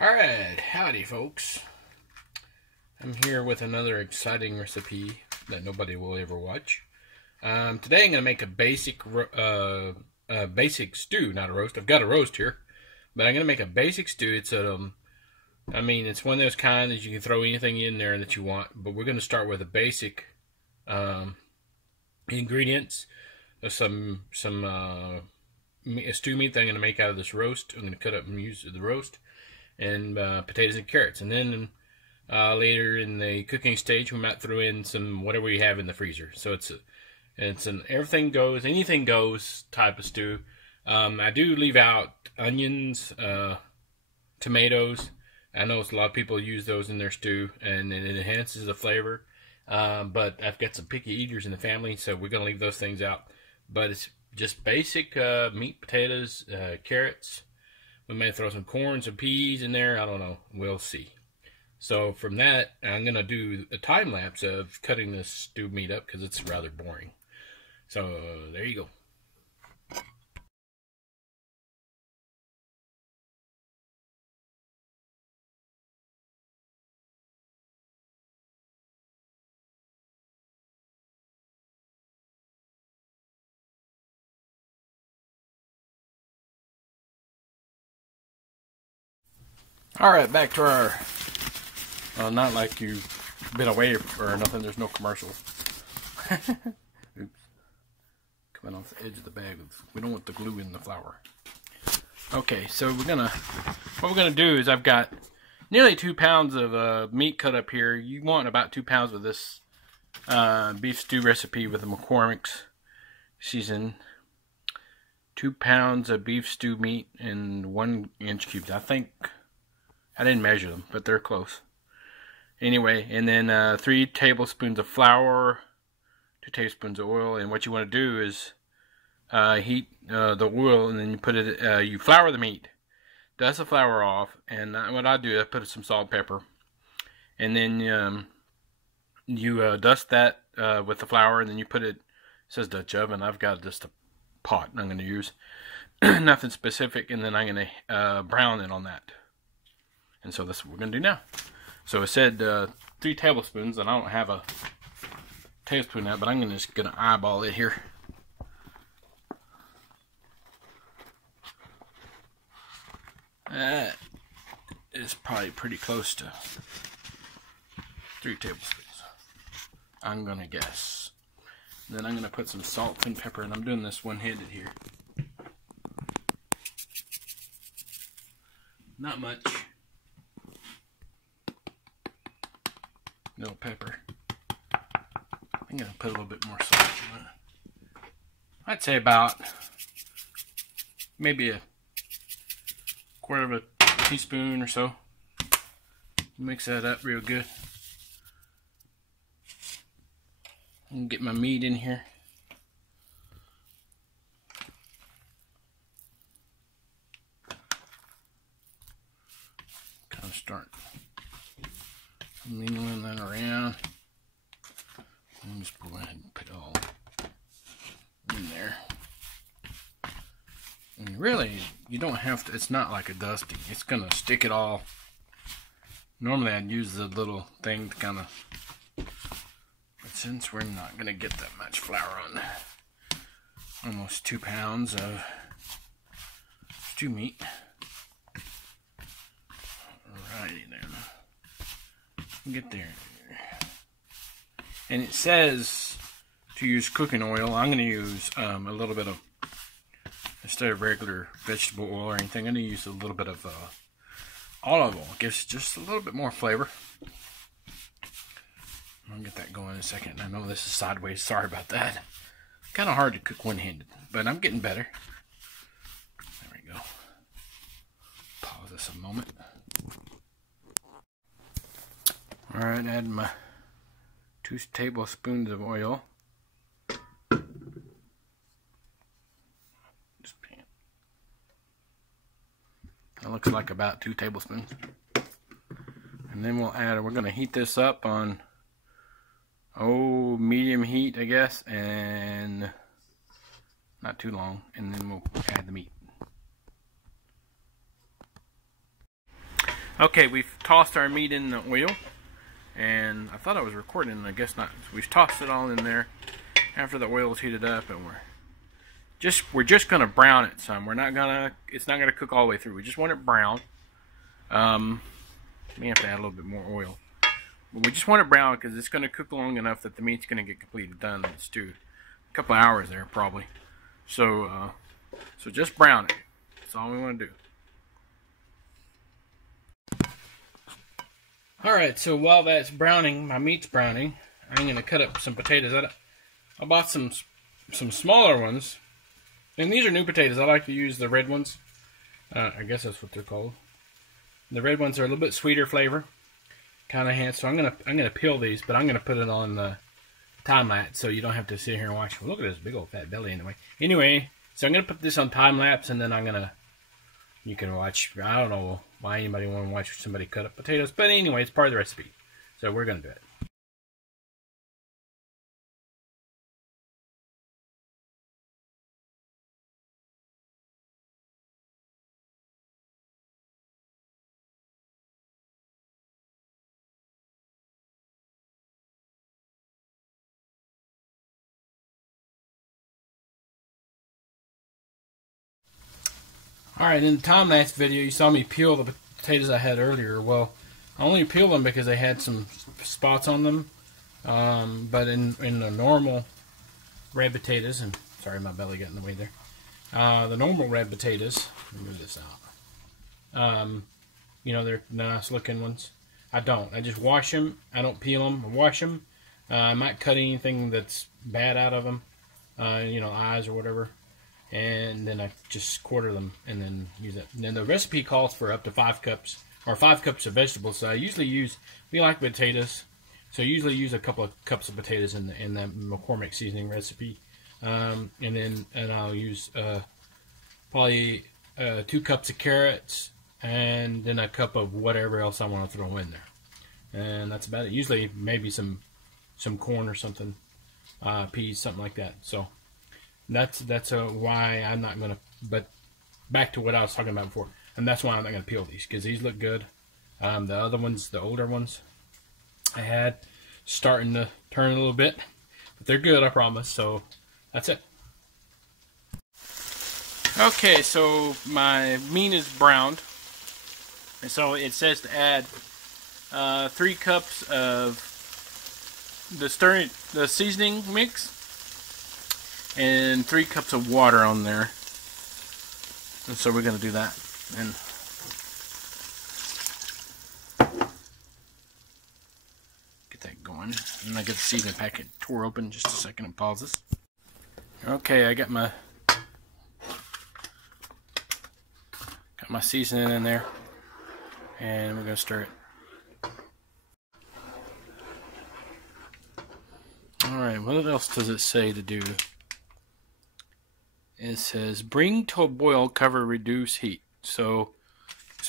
Alright, howdy folks. I'm here with another exciting recipe that nobody will ever watch. Today I'm going to make a basic stew, not a roast. I've got a roast here, but I'm going to make a basic stew. It's it's one of those kind that you can throw anything in there that you want, but we're going to start with the basic ingredients. Some stew meat that I'm going to make out of this roast. I'm going to cut up and use the roast. And potatoes and carrots, and then later in the cooking stage we might throw in some whatever we have in the freezer. So it's an everything goes, anything goes type of stew. I do leave out onions, tomatoes. I know a lot of people use those in their stew, and it enhances the flavor. But I've got some picky eaters in the family, so we're gonna leave those things out. But it's just basic meat, potatoes, carrots. We may throw some corn, some peas in there. I don't know. We'll see. So from that, I'm going to do a time lapse of cutting this stewed meat up because it's rather boring. So there you go. Alright, back to our, not like you've been away or nothing, there's no commercial. Oops. Coming off the edge of the bag. We don't want the glue in the flour. Okay, so what we're gonna do is I've got nearly 2 pounds of meat cut up here. You want about 2 pounds with this beef stew recipe with the McCormick's seasoning. 2 pounds of beef stew meat in 1-inch cubes. I think I didn't measure them, but they're close. Anyway, and then 3 tablespoons of flour, 2 tablespoons of oil, and what you want to do is heat the oil, and then you put it. You flour the meat, dust the flour off, and what I do, I put some salt, and pepper, and then you dust that with the flour, and then you put it. It says Dutch oven. I've got just a pot I'm going to use, nothing specific, and then I'm going to brown it on that. And so that's what we're going to do now. So it said 3 tablespoons, and I don't have a tablespoon now, but I'm just going to eyeball it here. That is probably pretty close to 3 tablespoons, I'm going to guess. Then I'm going to put some salt and pepper, and I'm doing this one-handed here. Not much. No pepper. I'm going to put a little bit more salt on it. I'd say about maybe a 1/4 of a teaspoon or so. Mix that up real good. And get my meat in here. Kind of start mingling that around. And just go ahead and put it all in there. And really, you don't have to, it's not like a dusting. It's going to stick it all. Normally I'd use the little thing to kind of, but since we're not going to get that much flour on almost 2 pounds of stew meat. Alrighty then. Get there. And it says to use cooking oil. I'm going to use a little bit of, instead of regular vegetable oil or anything, I'm going to use a little bit of olive oil. It gives just a little bit more flavor. I'll get that going in a second. I know this is sideways. Sorry about that. Kind of hard to cook one-handed, but I'm getting better. There we go. Pause this a moment. Alright, add my 2 tablespoons of oil. That looks like about 2 tablespoons. And then we'll add, we're going to heat this up on, medium heat, I guess, and not too long. And then we'll add the meat. Okay, we've tossed our meat in the oil, and I thought I was recording, and I guess not. So we've tossed it all in there after the oil is heated up, and we're just gonna brown it some. It's not gonna cook all the way through. We just want it brown. We have to add a little bit more oil, but we just want it brown because it's gonna cook long enough that the meat's gonna get completely done in the stew. A couple of hours there probably. So just brown it. That's all we want to do. Alright, so while that's browning, my meat's browning, I'm going to cut up some potatoes. I bought some smaller ones, and these are new potatoes. I like to use the red ones. I guess that's what they're called. The red ones are a little bit sweeter flavor, kind of hence. So I'm gonna peel these, but I'm gonna put it on the time lapse so you don't have to sit here and watch. Well, look at this big old fat belly anyway. Anyway, so I'm gonna put this on time lapse, and then you can watch. I don't know why anybody want to watch somebody cut up potatoes, but anyway, it's part of the recipe. So we're going to do it. Alright, in the time-lapse video, you saw me peel the potatoes I had earlier. Well, I only peeled them because they had some spots on them. But in the normal red potatoes, and sorry, my belly got in the way there. The normal red potatoes, let me move this out. You know, they're nice looking ones. I just wash them. I don't peel them. I wash them. I might cut anything that's bad out of them. You know, eyes or whatever. And then I just quarter them and then use it. And then the recipe calls for up to 5 cups or 5 cups of vegetables. So I usually we like potatoes, so I usually use a couple of cups of potatoes in the McCormick seasoning recipe. And I'll use probably 2 cups of carrots and then a cup of whatever else I want to throw in there. And that's about it. Usually maybe some corn or something, peas, something like that. So that's why I'm not gonna. But back to what I was talking about before, and that's why I'm not gonna peel these, because these look good. The other ones, the older ones, I had starting to turn a little bit, but they're good, I promise. So that's it. Okay, so my meat is browned, and so it says to add 3 cups of the seasoning mix and 3 cups of water on there. And so we're gonna do that. And get that going. And I get the seasoning packet tore open. Just a second and pause this. Okay, I got my seasoning in there, and we're gonna stir it. Alright, what else does it say to do? It says bring to a boil, cover, reduce heat. So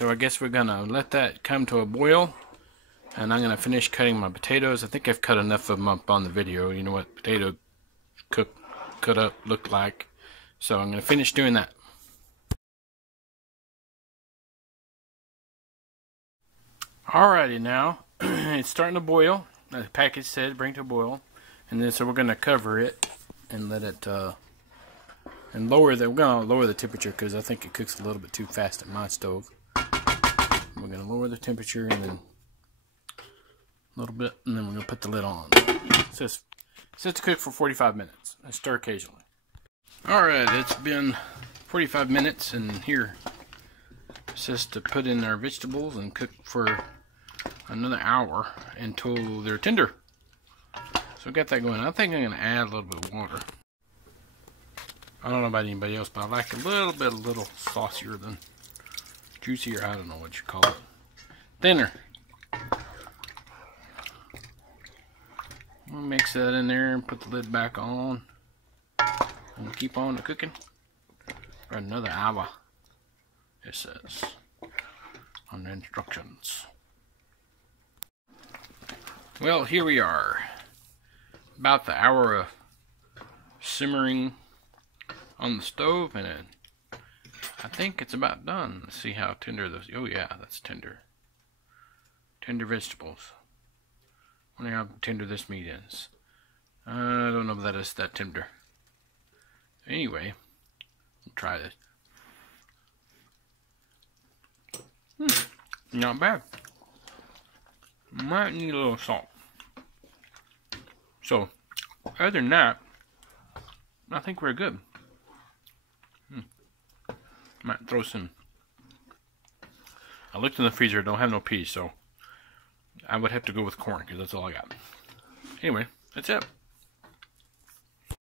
I guess we're gonna let that come to a boil, and I'm gonna finish cutting my potatoes. I think I've cut enough of them up on the video. You know what potato cut up look like. So I'm gonna finish doing that. Alrighty, now it's starting to boil. The package said bring to a boil, and then so we're gonna cover it and let it and we're gonna lower the temperature because I think it cooks a little bit too fast at my stove. We're gonna lower the temperature and then a little bit, and then we're gonna put the lid on. It says to cook for 45 minutes. I stir occasionally. Alright, it's been 45 minutes, and here it says to put in our vegetables and cook for another hour until they're tender. So we got that going. I think I'm gonna add a little bit of water. I don't know about anybody else, but I like a little saucier than juicier. I don't know what you call it. Thinner. We'll mix that in there and put the lid back on. And we'll keep on cooking for another hour, it says on the instructions. Well, here we are. About the hour of simmering on the stove, and I think it's about done. Let's see how tender those. Oh yeah, that's tender. Tender vegetables. Wonder how tender this meat is. I don't know if that is that tender. Anyway, we'll try this. Not bad. Might need a little salt. So, other than that, I think we're good. Might throw some. I looked in the freezer, don't have no peas, so I would have to go with corn because that's all I got. Anyway, that's it.